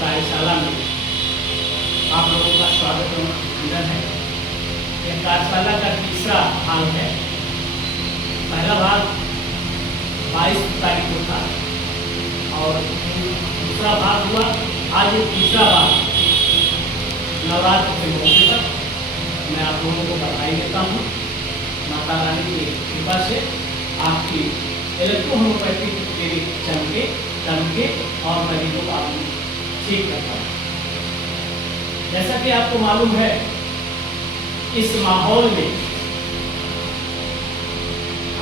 कार्यशाला में आप लोगों का स्वागत एवं अभिनंदन है। यह कार्यशाला का तीसरा भाग है। पहला भाग 22 तारीख को था और दूसरा भाग हुआ आज। ये तीसरा भाग नवरात्र के मौके पर मैं आप लोगों को बधाई देता हूँ। माता रानी की कृपा से आपकी इलेक्ट्रोहोम्योपैथिक क्लिनिक चमके और मरीजों को आप ठीक करता हूँ। जैसा कि आपको मालूम है, इस माहौल में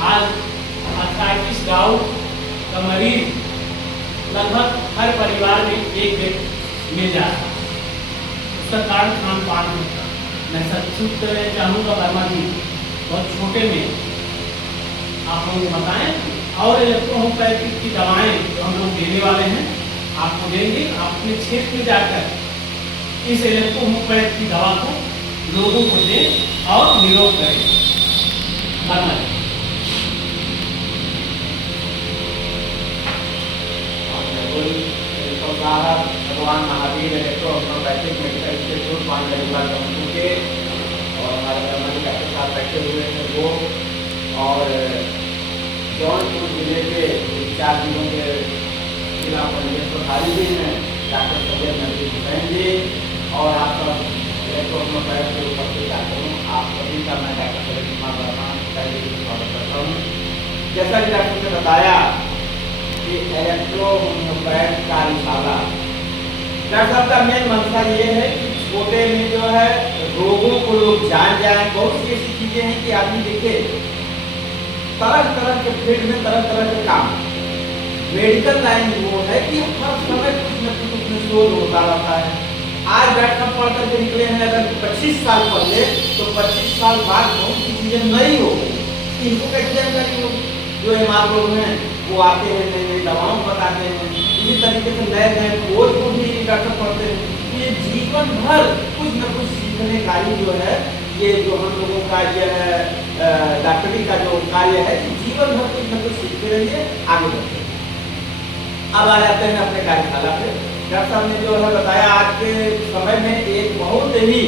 आज आर्थराइटिस गाउट का मरीज लगभग हर परिवार में एक व्यक्ति मिल जाता है। उसका कारण खान पान होता है। मैं सचमुच चाहूँगा वर्मा जी बहुत छोटे में आप लोगों को बताएं और इलेक्ट्रोहोम्योपैथिक की दवाएं जो हम लोग देने वाले हैं आपको देंगे। आप अपने क्षेत्र में जाकर इस इलेक्ट्रोहोम्योपैथिक की दवा को लोगों को दें और निरोग करें। भगवान महावीर इलेक्ट्रोहोम्योपैथिक मेडिकल इंस्टीट्यूट पांडलिका जमपुर के और हमारे मेडिकल के साथ बैठे हुए हैं वो और जौनपुर जिले के 4 जिलों के जिला पंचायत प्रभारी भी हैं डॉक्टर सैयद नबी हुसैन जी और आप सब इलेक्ट्रोहोम्योपैथ के उपस्थित डॉक्टरों आप सभी का मैं डॉक्टर सैयद कुमार वर्मा पहले भी स्वागत करता हूँ। जैसा कि डॉक्टर ने बताया कि इलेक्ट्रोहोम्योपैथ कार्यशाला डॉक्टर साहब का मेन मंशा ये है कि छोटे में जो है रोगों को लोग जान जाए। बहुत सी ऐसी चीजें हैं कि आदमी देखे तरह तरह के फील्ड में तरह तरह के काम। मेडिकल लाइन वो है कि हर समय कुछ न कुछ उसमें शोध होता रहता है। आज डॉक्टर साहब पढ़ करके निकले हैं, अगर 25 साल पहले तो 25 साल बाद बहुत सी चीजें नई हो गई। इनको कैसे जानकारी होगी? जो एमआर लोग हैं वो आते हैं, नई नई दवाओं बताते हैं। इसी तरीके से नए नए कोर्स को भी डॉक्टर पढ़ते हैं। ये जीवन भर कुछ न कुछ सीखने का ही जो है ये जो हम लोगों का ये है डॉक्टरी का जो कार्य है, जीवन भर कुछ न कुछ सीखते रहिए, आगे बढ़ते हैं। अब आ जाते हैं अपने कार्यशाला पे। डॉक्टर साहब ने जो है बताया आज के समय में एक बहुत ही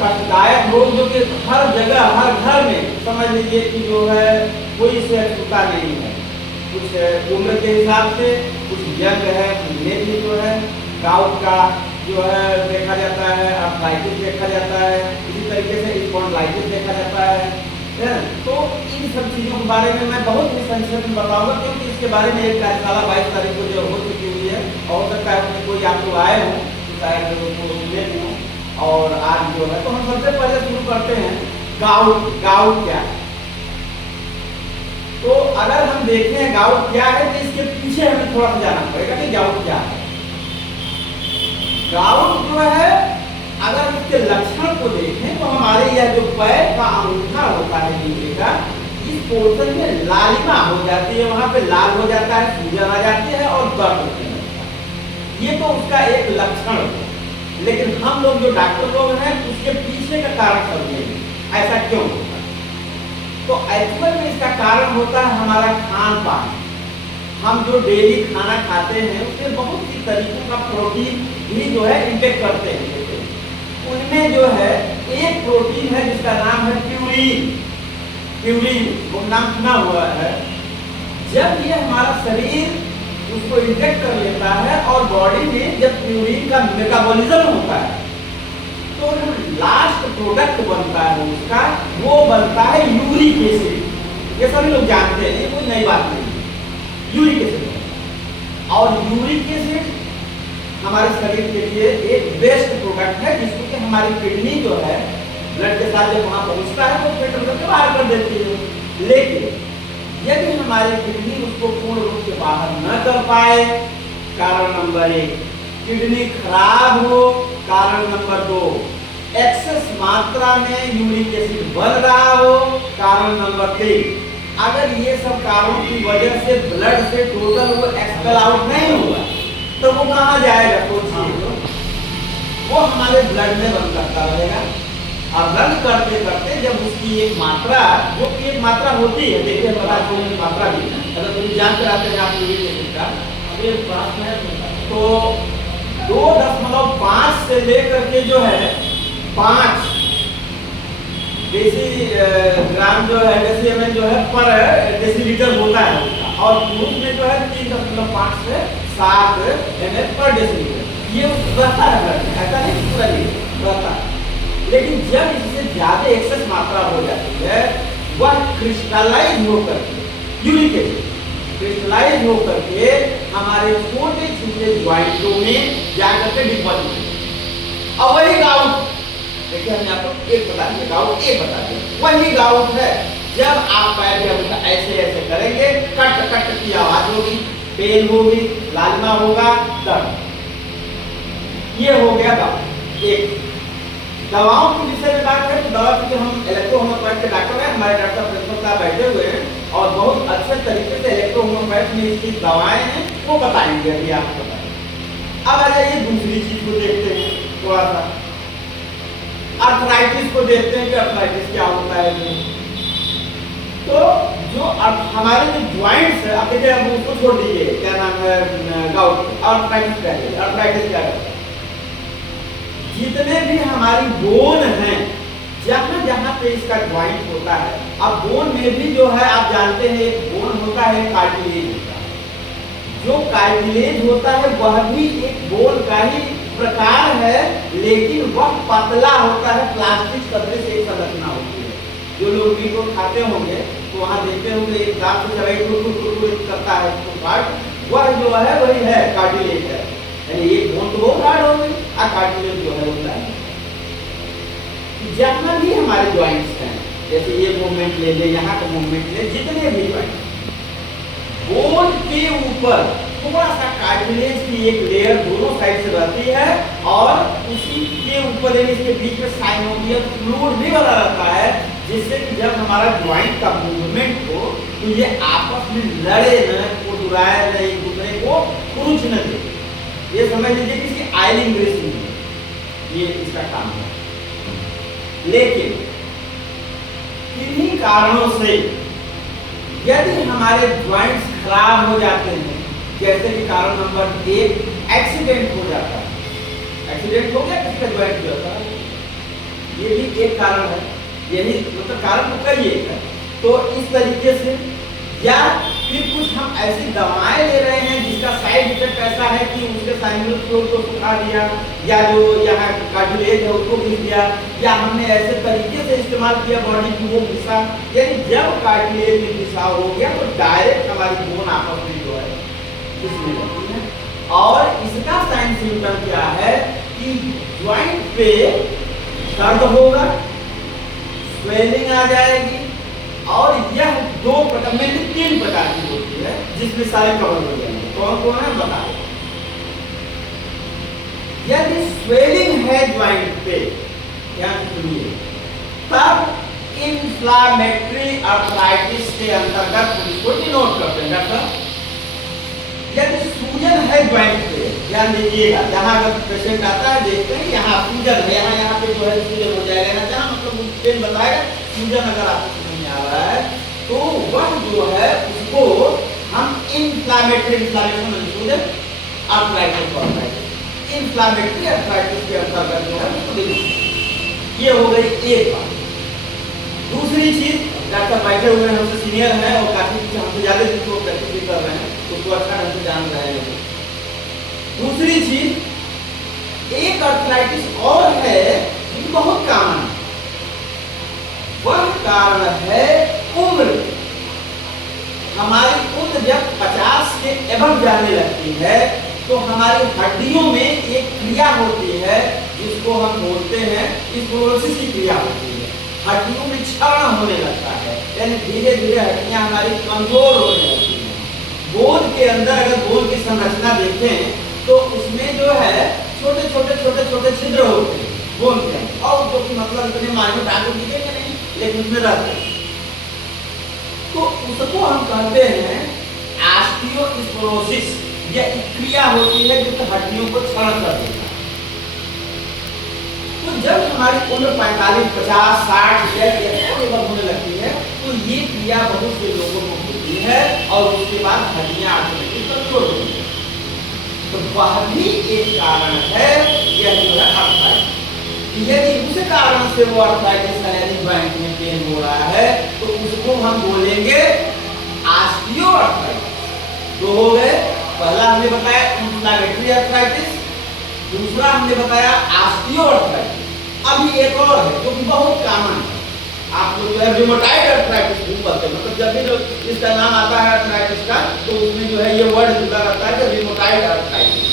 कष्टदायक रोग जो कि हर जगह हर घर में समझ लीजिए कि जो है कोई इसे छूता नहीं है। कुछ उम्र के हिसाब से कुछ यंग है, कुछ जो है गाउट का जो है देखा जाता है, आर्थराइटिस देखा जाता है, इसी तरीके से स्पॉन्डिलाइटिस देखा जाता है। तो इन सब चीज़ों के बारे में मैं बहुत ही संक्षेप में बताऊंगा क्योंकि इसके बारे में एक कार्यशाला 22 तारीख को जो हो चुकी हुई है और हो सकता है उसमें कोई आप लोग आए हों तो शायद ले हों। और आज जो है तो हम सबसे पहले शुरू करते हैं गाउट क्या है। तो अगर हम देखें गाउट क्या है तो इसके पीछे हमें थोड़ा सा जाना पड़ेगा कि गाउट क्या है। गाउट जो है अगर इसके लक्षण को देखें तो हमारे यह जो पैर का अंगूठा होता है नीचे का, इस पोर्शन में लालिमा हो जाती है, वहां पे लाल हो जाता है, सूजन आ जाती है और दर्द होने लगता है। ये तो उसका एक लक्षण है। लेकिन हम लोग जो डॉक्टर लोग हैं उसके पीछे का कारण समझेंगे ऐसा क्यों होता है। तो एक्चुअल में इसका कारण होता है हमारा खान पान। हम जो डेली खाना खाते हैं उसमें बहुत सी तरीकों का प्रोटीन भी जो है इंटेक करते हैं। उनमें जो है एक प्रोटीन है जिसका नाम है प्यूरिन वो नाम सुना हुआ है। जब ये हमारा शरीर उसको इंटेक्ट कर लेता है और बॉडी में जब प्यूरिन का मेटाबॉलिज्म होता है तो लास्ट प्रोडक्ट बनता है उसका, वो बनता है यूरिक एसिड। ये सभी लोग जानते हैं, कोई नई बात नहीं। यूरिक एसिड और यूरिक एसिड हमारे शरीर के लिए एक बेस्ट प्रोडक्ट है जिसको कि हमारी किडनी जो है ब्लड के साथ जब वहां पहुंचता है तो फिल्टर करके बाहर कर देती है। लेकिन यदि हमारी किडनी उसको पूर्ण रूप से बाहर न कर पाए, कारण नंबर 1 किडनी खराब हो, कारण नंबर 2 एक्सेस मात्रा में यूरिक एसिड बन रहा हो, कारण नंबर 3 अगर ये सब कारणों की वजह से ब्लड से टोटल वो एक्सपेल आउट नहीं हुआ तो वो कहाँ जाएगा? वो हमारे ब्लड में बंद करता रहेगा और बंद करते करते जब उसकी एक मात्रा जो कि एक मात्रा होती है, देखिए मात्रा भी अगर तुम जान कर आते हैं आप यूरिक एसिड का तो से लेकर के जो है 5 ग्राम जो है डेसीएमएल जो है पर डेसीलीटर होता है उसका। और पुरुष में जो है 3.5 से 7 ml पर डेसीलीटर ये रहता है ब्लड में, ऐसा नहीं पूरा नहीं रहता है। लेकिन जब इससे ज्यादा एक्सेस मात्रा हो जाती है वह क्रिस्टलाइज होकर के यूरिक एसिड क्रिस्टलाइज होकर के हमारे छोटे छोटे ज्वाइंटों में जाकर के डिपॉजिट। और वही गाउट, देखिए हमने आपको एक बता दिया, गाउट एक बता दिया, वही गाउट है। जब आप पैर जब ऐसे ऐसे करेंगे कट कट की आवाज होगी, पेन होगी, लालिमा होगा, दर्द, ये हो गया गाउट। एक दवाओं के विषय में बात करें तो दवा के हम इलेक्ट्रोहोम्योपैथ के डॉक्टर हैं, हमारे डॉक्टर प्रिंसिपल साहब बैठे हुए हैं और बहुत अच्छे तरीके से इलेक्ट्रोहोम्योपैथ में इसकी दवाएं हैं वो बताएंगे, अभी आपको बताएंगे। अब आ जाइए दूसरी चीज को देखते हैं, थोड़ा सा अर्थराइटिस को देखते हैं कि अर्थराइटिस क्या होता है। तो जो हमारे जो ज्वाइंट्स है, अब देखिए अब उसको छोड़ दीजिए, क्या नाम है गाउट, अर्थराइटिस क्या है, अर्थराइटिस क्या है। जितने भी हमारी बोन हैं, जहां जहां पे इसका ज्वाइंट होता है, अब बोन में भी जो है आप जानते हैं एक बोन होता है, कार्टिलेज होता है। जो कार्टिलेज होता है वह भी एक बोन का ही प्रकार है, लेकिन वह पतला होता है, प्लास्टिक कतरे से एक संरचना होती है। जो लोग मीट को खाते होंगे तो वहां देखते होंगे एक दांत से चबाई टूट करता है तो पार्ट, वह जो है वही है कार्टिलेज है। यानी एक बोन तो बहुत हार्ड हो गई, कार्टिलेज जो है होता है। जहां भी हमारे ज्वाइंट्स हैं, जैसे ये मूवमेंट ले ले, यहाँ का मूवमेंट ले, जितने भी ज्वाइंट, बोन के ऊपर थोड़ा सा कार्टिलेज की एक लेयर दोनों साइड से रहती है और उसी के ऊपर इसके बीच में साइनोवियल फ्लूइड भी बना रहता है, जिससे कि जब हमारा ज्वाइंट का मूवमेंट हो तो ये आपस में लड़े न, कुटुराए न, एक दूसरे को कुरुच न दे। ये समझ लीजिए कि इसकी आयलिंग ग्रेसिंग है, ये इसका काम है। लेकिन किन्हीं कारणों से यदि हमारे ज्वाइंट्स खराब हो जाते हैं, जैसे कि कारण नंबर 1 एक्सीडेंट हो जाता है, एक्सीडेंट हो गया किसका ज्वाइंट हो जाता है, ये भी एक कारण है। यही मतलब कारण तो कई एक है। तो इस तरीके से या फिर कुछ हम ऐसी दवाएं ले रहे हैं जिसका साइड इफेक्ट ऐसा है कि उसके साइनोवियल फ्लूइड को सुखा दिया, या जो यहाँ कार्टिलेज है उसको घिस दिया, या हमने ऐसे तरीके से इस्तेमाल किया बॉडी की वो घिसा। यानी जब कार्टिलेज में घिसाव हो गया तो डायरेक्ट हमारी बोन आपस में जो है घिसने लगती है। और इसका साइन सिम्टम क्या है कि ज्वाइंट पे दर्द होगा, स्वेलिंग आ जाएगी, और यह 2 प्रकार में 3 प्रकार की होती है, जिसमें सारे कवर हो जाएंगे। कौन कौन है बता दो। यदि स्वेलिंग है ज्वाइंट पे, ध्यान सुनिए, तब इन्फ्लामेटरी अर्थराइटिस के अंतर्गत हम इसको डिनोट करते हैं। डॉक्टर यदि सूजन है ज्वाइंट पे, ध्यान दीजिएगा, जहां अगर पेशेंट आता है देखते हैं यहाँ सूजन है, यहाँ पे जो है सूजन हो जाएगा, जहां मतलब पेन बताएगा सूजन अगर आपको आ रहा है तो वह जो है उसको हम इन्फ्लामेटरी अर्थराइटिस इन्फ्लामेटरी अर्थराइटिस के अंतर्गत जो है उसको देखिए। ये हो गई एक बात। दूसरी चीज, डॉक्टर बैठे हुए हैं, हमसे सीनियर हैं और काफी हमसे ज्यादा जिसको प्रैक्टिस भी कर रहे हैं, उसको अच्छा ढंग से जान रहे हैं। दूसरी चीज, एक अर्थराइटिस और है जो बहुत कॉमन है, वह कारण है उम्र। हमारी उम्र जब 50 के एबव जाने लगती है तो हमारी हड्डियों में एक क्रिया होती है जिसको हम बोलते हैं स्क्लेरोसिस की क्रिया होती है। हड्डियों में क्षरण होने लगता है, यानी धीरे धीरे हड्डियां हमारी कमजोर होने लगती हैं। बोन के अंदर अगर बोन की संरचना देखें तो उसमें जो है छोटे छोटे छोटे छोटे छिद्र होते हैं बोन के अंदर, और जो कि मतलब इतने माइन्यूट आपको दिखेंगे नहीं, लेकिन उसमें रहते हैं। तो उसको हम कहते हैं ऑस्टियोस्क्लेरोसिस। यह एक क्रिया होती है जो हड्डियों को क्षरण कर देता है। तो जब हमारी उम्र 45, 50, 60 या होने लगती है तो ये क्रिया बहुत से लोगों को होती है और उसके बाद हड्डियां ऑटोमेटिक कमजोर होती है। तो वह भी एक कारण है, यह जो है अर्थराइटिस। यदि उस कारण से वो अर्थराइटिस है, यदि जॉइंट में पेन हो रहा है, तो उसको हम बोलेंगे ऑस्टियोआर्थराइटिस। तो हो गए, पहला हमने बताया इन्फ्लेमेटरी अर्थराइटिस, दूसरा हमने बताया ऑस्टियोआर्थराइटिस। अभी एक और है जो कि बहुत कॉमन है, आप लोग जो है रिमोटाइड अर्थराइटिस भी बोलते हैं। मतलब जब भी जो इसका नाम आता है अर्थराइटिस का, तो उसमें जो है ये वर्ड जुड़ा रहता है कि रिमोटाइड अर्थराइटिस।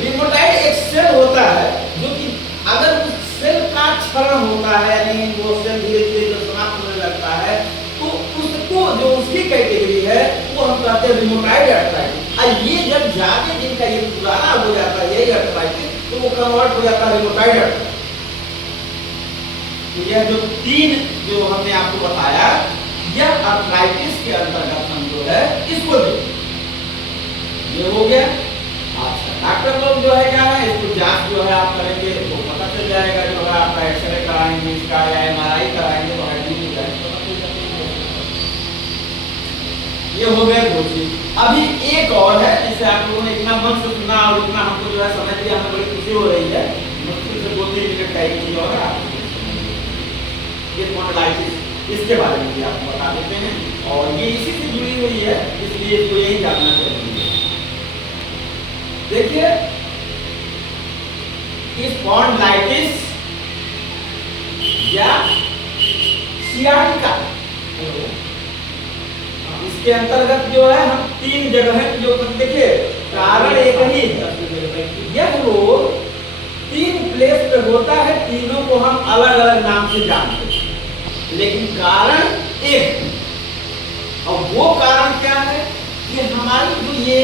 रिमोटाइड एक सेल होता है जो कि अगर उस सेल का क्षरण होता है, यानी वो सेल धीरे धीरे जो समाप्त होने लगता है, तो उसको जो उसकी कैटेगरी है वो हम कहते हैं रिमोटाइड अर्थराइटिस। और ये जब ज्यादा दिन का ये पुराना हो जाता है यही अर्थराइटिस, तो वो कन्वर्ट हो जाता है रिमोटाइड अर्थराइटिस। तो यह जो तीन जो हमने आपको बताया, यह अर्थराइटिस के अंतर्गत हम जो है इसको देखें। ये हो गया। अच्छा, डॉक्टर लोग जो है क्या है, इसको जांच जो है आप करेंगे तो पता चल जाएगा। जो है आपका एक्सरे कराएंगे इसका या एमआरआई कराएंगे तो हड्डी हो जाएगी। ये हो गए दो चीज। अभी एक और है, जिसे आप लोगों ने इतना मन से सुना और इतना हमको जो है समझ लिया, हमें बड़ी खुशी हो रही है। मुश्किल से 2-3 मिनट का एक चीज और है, ये स्पॉन्डिलाइटिस, इसके बारे में भी आपको बता देते हैं। और ये इसी से जुड़ी हुई है, इसलिए इसको यही जानना जरूरी है। देखिए, स्पॉन्डिलाइटिस या सियाटिका, इसके अंतर्गत जो है हम 3 जगह जो देखिए कारण एक ही, यह रोग 3 प्लेस पे होता है, तीनों को हम अलग अलग नाम से जानते हैं, लेकिन कारण एक। और वो कारण क्या है कि हमारी जो ये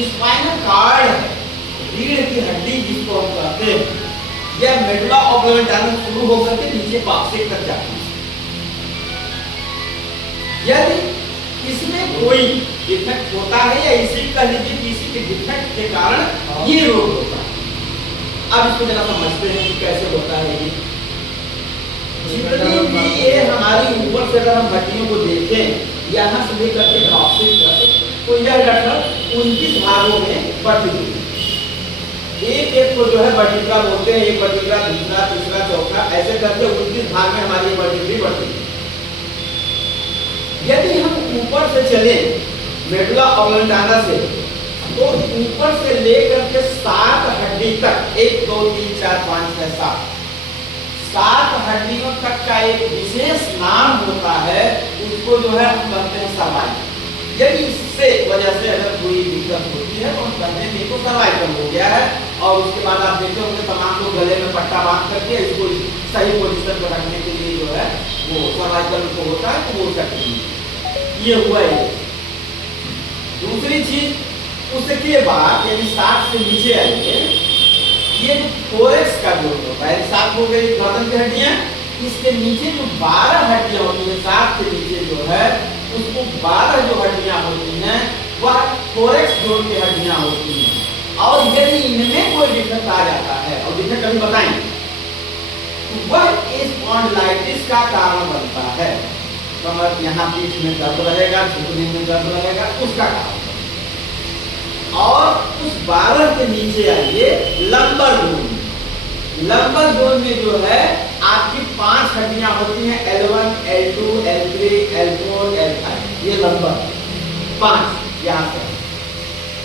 स्पाइनल कॉर्ड है, रीढ़ की हड्डी जिसको हम कहते हैं, यह मेडुला ऑब्लिंगुम शुरू होकर के नीचे कॉक्सिक्स तक जाती है। यदि इसमें कोई डिफेक्ट होता है या इसी कह लीजिए कि इसी के डिफेक्ट के कारण ये रोग होता है। अब इसको जरा समझते हैं कि कैसे होता है ये। जितनी भी ये हमारी ऊपर से अगर हम हड्डियों को देखें, यहाँ से लेकर के कॉक्सिक्स तक, तो यह लगभग 29 भागों में बटी हुई है। एक को जो है वर्टिब्रा बोलते हैं, एक वर्टिब्रा, दूसरा, तीसरा, चौथा, ऐसे करके 29 भाग में हमारी वर्टिब्री बढ़ती है। यदि हम ऊपर से चले मेडुला ऑब्लिंगुम से, तो ऊपर से लेकर के 7 हड्डी तक, 1 2 3 4 5 6 7 हड्डियों तक का एक विशेष नाम होता है, उसको जो है हम कहते हैं सर्वाइकल। यदि इससे वजह से अगर कोई दिक्कत होती है तो हम कहते हैं कि सर्वाइकल हो गया है। और उसके बाद आप देखते होंगे तमाम लोग गले में पट्टा बांध करके इसको सही पोजीशन पर रखने के लिए जो है वो सर्वाइकल को होता है, तो वो सकती है। ये हुआ है। दूसरी चीज, उसके बाद यदि 7 से नीचे आएंगे, ये जो थोरेक्स का जो होता है, 7 हो गई गर्दन की हड्डियां, इसके नीचे जो 12 हड्डियां होती हैं, 7 के नीचे जो है उसको 12 जो हड्डियां होती हैं वह थोरेक्स जोन की हड्डियां होती हैं। और यदि इनमें कोई डिफेक्ट आ जाता है, और डिफेक्ट अभी बताएंगे, तो वह स्पॉन्डिलाइटिस का कारण बनता है। कमर यहाँ पीठ में दर्द रहेगा, घुटने में दर्द रहेगा, उसका कारण। और उस 12 के नीचे आइए लंबर जोन। लंबर जोन में जो है आपकी 5 हड्डियां होती हैं, L1, L2, L3, L4, L5, ये लंबर 5 यहाँ से।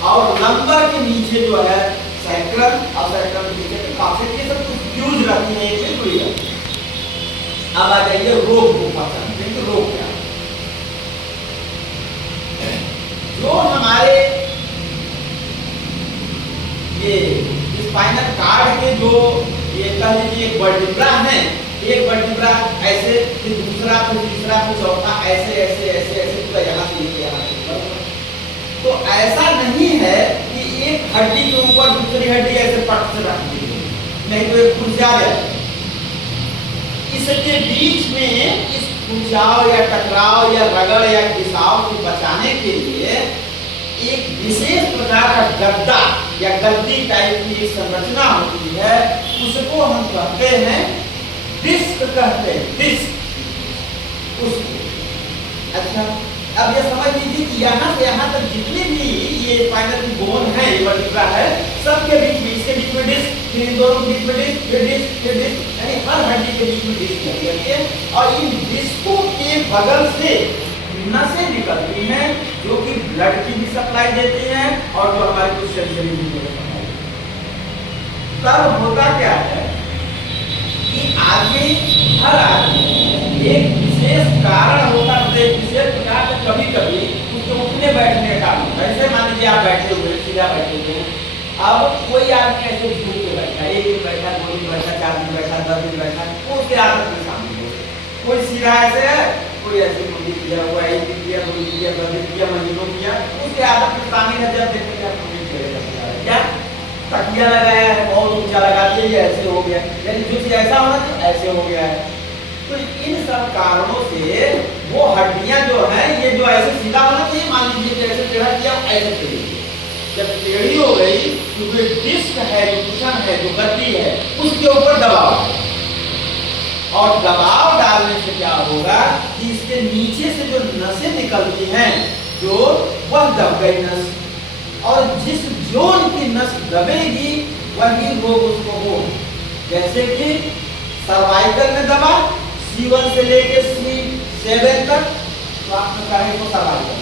और लंबर के नीचे जो है सैक्रम, और सैक्रम के नीचे कॉक्सिक्स, ये सब कुछ फ्यूज रहती है, एक में जुड़ी रहती है। अब आ जाइए रोग को पहचानते हैं कि रोग क्या है। जो हमारे ये स्पाइनल कॉर्ड के जो ये कह लीजिए एक वर्टिब्रा है, एक वर्टिब्रा ऐसे, फिर दूसरा, फिर तीसरा, फिर चौथा, ऐसे ऐसे ऐसे ऐसे पूरा यहाँ से लेके यहाँ तक। तो ऐसा नहीं है कि एक हड्डी के ऊपर दूसरी हड्डी ऐसे पट से रख दी, नहीं तो एक खुल जाए। इसके बीच में इस खुंचाव या टकराव या रगड़ या घिसाव को बचाने के लिए एक विशेष प्रकार का गद्दा या गद्दी टाइप की संरचना होती है, उसको हम कहते हैं डिस्क, कहते हैं डिस्क उसको। अच्छा, अब ये समझ लीजिए कि यहाँ से यहाँ तक जितने भी ये स्पाइनल बोन है, ये वर्टिब्रा है, सबके बीच में, इसके बीच में डिस्क, फिर इन दोनों के बीच में डिस्क, फिर डिस्क, फिर डिस्क, यानी हर हड्डी के बीच में डिस्क लगी रहती है। और इन डिस्कों के बगल से नसें निकलती हैं जो कि ब्लड की भी सप्लाई देती हैं और जो हमारे कुछ शरीर भी सप्लाई। तब होता क्या है कि आदमी, हर आदमी एक विशेष कारण होता है, एक विशेष प्रकार से कभी कभी उसके उठने बैठने का होता है। ऐसे मान लीजिए आप बैठे हुए, सीधा बैठे हुए, अब कोई आदमी ऐसे झूठ के बैठा, एक दिन बैठा, 2 दिन बैठा, 4 दिन बैठा, 10 दिन बैठा, वो उसके आदत में शामिल हो। कोई सीधा ऐसे है, कोई ऐसे मुझे किया हुआ, 1 दिन किया, 2 दिन किया, 10 दिन किया, महीनों किया, उसके आदत में शामिल है। जब देखते हैं क्या तकिया लगाया है, बहुत ऊंचा लगा दिया, ये ऐसे हो गया, यानी जो चीज ऐसा होना चाहिए ऐसे हो गया है। तो इन सब कारणों से वो हड्डियां जो हैं, ये जो ऐसे सीधा होना चाहिए, मान लीजिए कि ऐसे टेढ़ा किया, ऐसे टेढ़ी, जब टेढ़ी हो गई तो जो डिस्क है, जो कुशन है, जो गद्दी है, उसके ऊपर दबाव, और दबाव डालने से क्या होगा कि इसके नीचे से जो नसें निकलती हैं, जो वह दब गई नस, और जिस जोन की नस दबेगी वही रोग उसको हो। जैसे कि सर्वाइकल में दबा, C1 से लेके C7 तक, तो आपने कहा तो सर्वाइकल।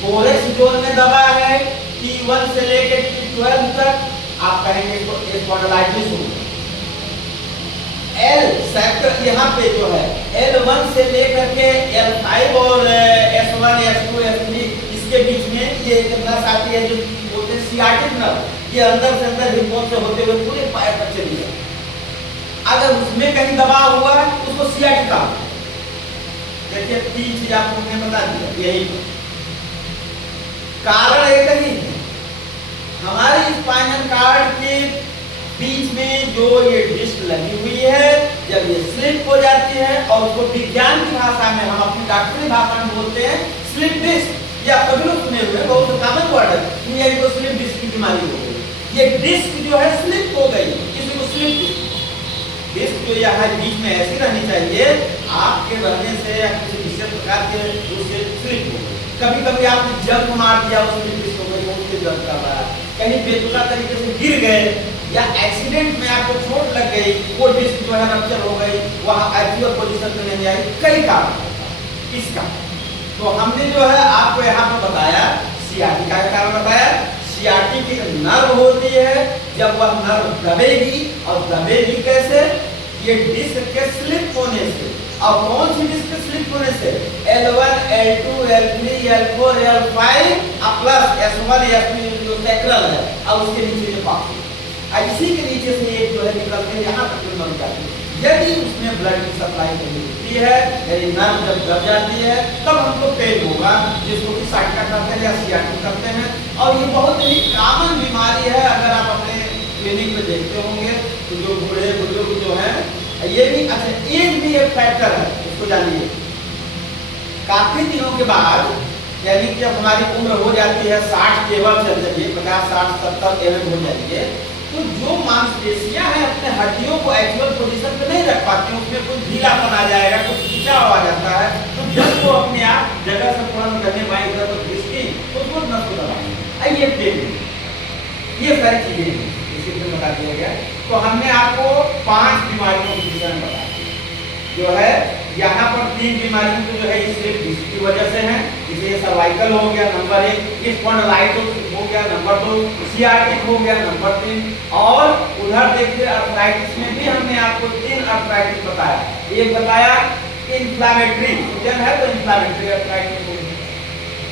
कोरेक्स जोन में दबा है T1 से लेके T12 तक, आप कहेंगे इसको स्पॉन्डिलाइटिस होगा। L सेक्टर यहाँ पे जो है L1 से लेकर के L5 और S1, S2, S3 इसके बीच में ये एक नस आती है जो बोलते हैं सियाटिक नर्व, ये अंदर से अंदर हिप्पोन से होते हुए पूरे पैर तक चली जाती है। अगर उसमें कहीं दबाव हुआ है उसको सियाटिका, देखिए 3 चीज आपको मैंने बता दिया, यही कारण एक ही है। हमारे स्पाइनल कार्ड के बीच में जो ये डिस्क लगी हुई है, जब ये स्लिप हो जाती है, और उसको विज्ञान की भाषा में, हम अपनी डॉक्टरी भाषा में बोलते हैं स्लिप डिस्क, या कभी लोग सुने हुए, बहुत कॉमन वर्ड है, ये तो स्लिप डिस्क की बीमारी हो गई। ये डिस्क जो है स्लिप हो गई, किसी को स्लिप डिस्क जो यहाँ बीच में ऐसी रहनी चाहिए, आपके रहने से या किसी विशेष प्रकार के उससे स्लिप हो गई। कभी कभी आपने जंप मार दिया, उसमें डिस्क हो गई, बहुत तेज जंप कर रहा है, कहीं बेतुका तरीके से गिर गए, या एक्सीडेंट में आपको चोट लग गई, वो डिस्क जो है रप्चर हो गई, वहाँ एक्चुअल पोजीशन में नहीं आई, कई कारण इसका। तो हमने जो है आपको यहाँ पर बताया सियाटिका का कारण बताया। सियाटिक एक नर्व होती है, जब वह नर्व दबेगी, और दबेगी कैसे, ये डिस्क के स्लिप होने से। और कौन सी डिस्क के स्लिप होने से, L1, L2, L3, L4, L5 plus S1, S2 जो सैक्रल है, और उसके नीचे जो पार्ट है, इसी के नीचे से एक जो है निकलते हैं, यहाँ तक नर्व जाती है। यदि उसमें ब्लड की सप्लाई नहीं होती है, यदि नर्व जब दब जाती है, तब हमको पेन होगा, जिसको कि साइटिका कहते हैं या सियाटिक कहते हैं। और ये बहुत ही कॉमन बीमारी है, अगर आप अपने क्लिनिक में देखते होंगे तो जो बूढ़े बुजुर्ग जो हैं, ये भी अच्छा, एज भी एक फैक्टर है, इसको जानिए। काफी दिनों के बाद, यानी कि जब हमारी उम्र हो जाती है 60 के एवं चल जाइए, 50, 60, 70 एवं हो जाएंगे, तो जो मांसपेशियां हैं अपने हड्डियों को एक्चुअल पोजीशन पे नहीं रख पाती, उसमें कुछ ढीलापन आ जाएगा, कुछ खिंचाव आ जाता है, तो जब वो अपने आप जगह से थोड़ा करने वाली इधर तो घिसकी, तो उसको नस को दबाएंगे। ये पेन, ये सारी चीजें इसी में बता दिया गया। तो हमने आपको 5 बीमारियों के विषय में बताया, जो है यहाँ पर 3 बीमारियों को जो है स्लिप डिस्क की वजह से है, इसे सर्वाइकल हो गया नंबर 1, स्पॉन्डिलाइटिस हो गया नंबर 2, सियाटिक हो गया नंबर 3, और उधर देखिए आर्थराइटिस में भी हमने आपको 3 आर्थराइटिस बताया। एक बताया इन्फ्लामेटरी, सूजन है तो इन्फ्लामेटरी आर्थराइटिस हो गया,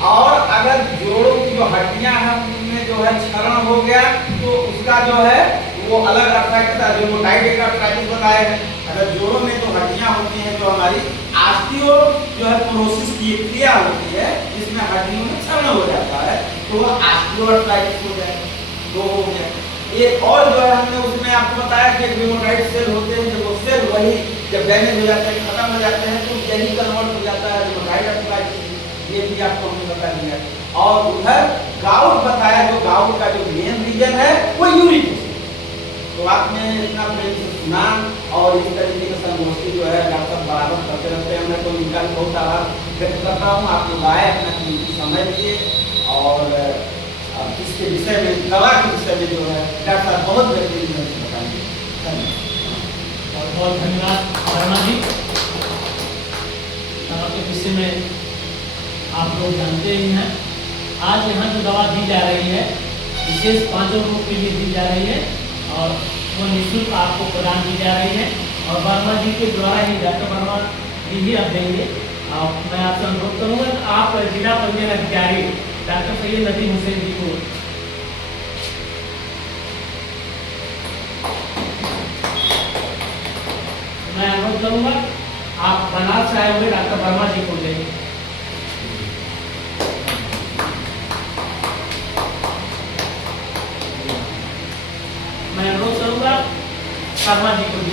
और अगर जोड़ों की जो हड्डियां हैं उनमें जो है क्षरण हो गया, तो उसका जो है वो अलग आर्थराइटिस है, रूमेटॉइड आर्थराइटिस बताया है। अगर जोड़ों में जो हड्डियां होती हैं, जो हमारी ऑस्टियो जो है क्लोरोसिस की क्रिया होती है, जिसमें हड्डियों में क्षरण हो जाता है, तो वो ऑस्टियोआर्थराइटिस हो जाएगा। 2 हो गया। एक और जो है हमने उसमें आपको बताया कि रूमेटॉइड सेल होते हैं, जब वो सेल वही जब डैमेज हो जाते हैं, खत्म हो जाते हैं, तो यही कन्वर्ट हो जाता है रूमेटॉइड आर्थराइटिस। ये भी आपको हमने बता दिया। और उधर गाउट बताया, जो गाउट का जो मेन रीजन है वो यूरिक एसिड। तो आपने इतना प्रेम से सुना, और इस तरीके का संगोष्ठी जो है डॉक्टर बराबर करते रहते हैं, हमने तो इनका बहुत आभार व्यक्त करता हूँ। आप लोग आए, अपना कीमती समय दिए और इसके विषय में, दवा के विषय में जो है डॉक्टर साहब बहुत बेहतरीन ढंग से बताएंगे। धन्यवाद। बहुत बहुत धन्यवाद वर्मा जी। दवा के विषय में आप लोग जानते ही हैं। आज यहाँ जो दवा दी जा रही है विशेष 5 लोगों के लिए दी जा रही है और वो निःशुल्क आपको प्रदान की जा रही है और वर्मा जी के द्वारा ही, डॉक्टर वर्मा जी ही अब देंगे। मैं आपसे अनुरोध करूँगा कि आप जिला पंजीयन अधिकारी डॉक्टर सैयद नदीम हुसैन जी को मैं अनुरोध करूँगा, आप बनारस से आए हुए डॉक्टर वर्मा जी को देंगे। मैं अनुरोध करूँगा शर्मा जी को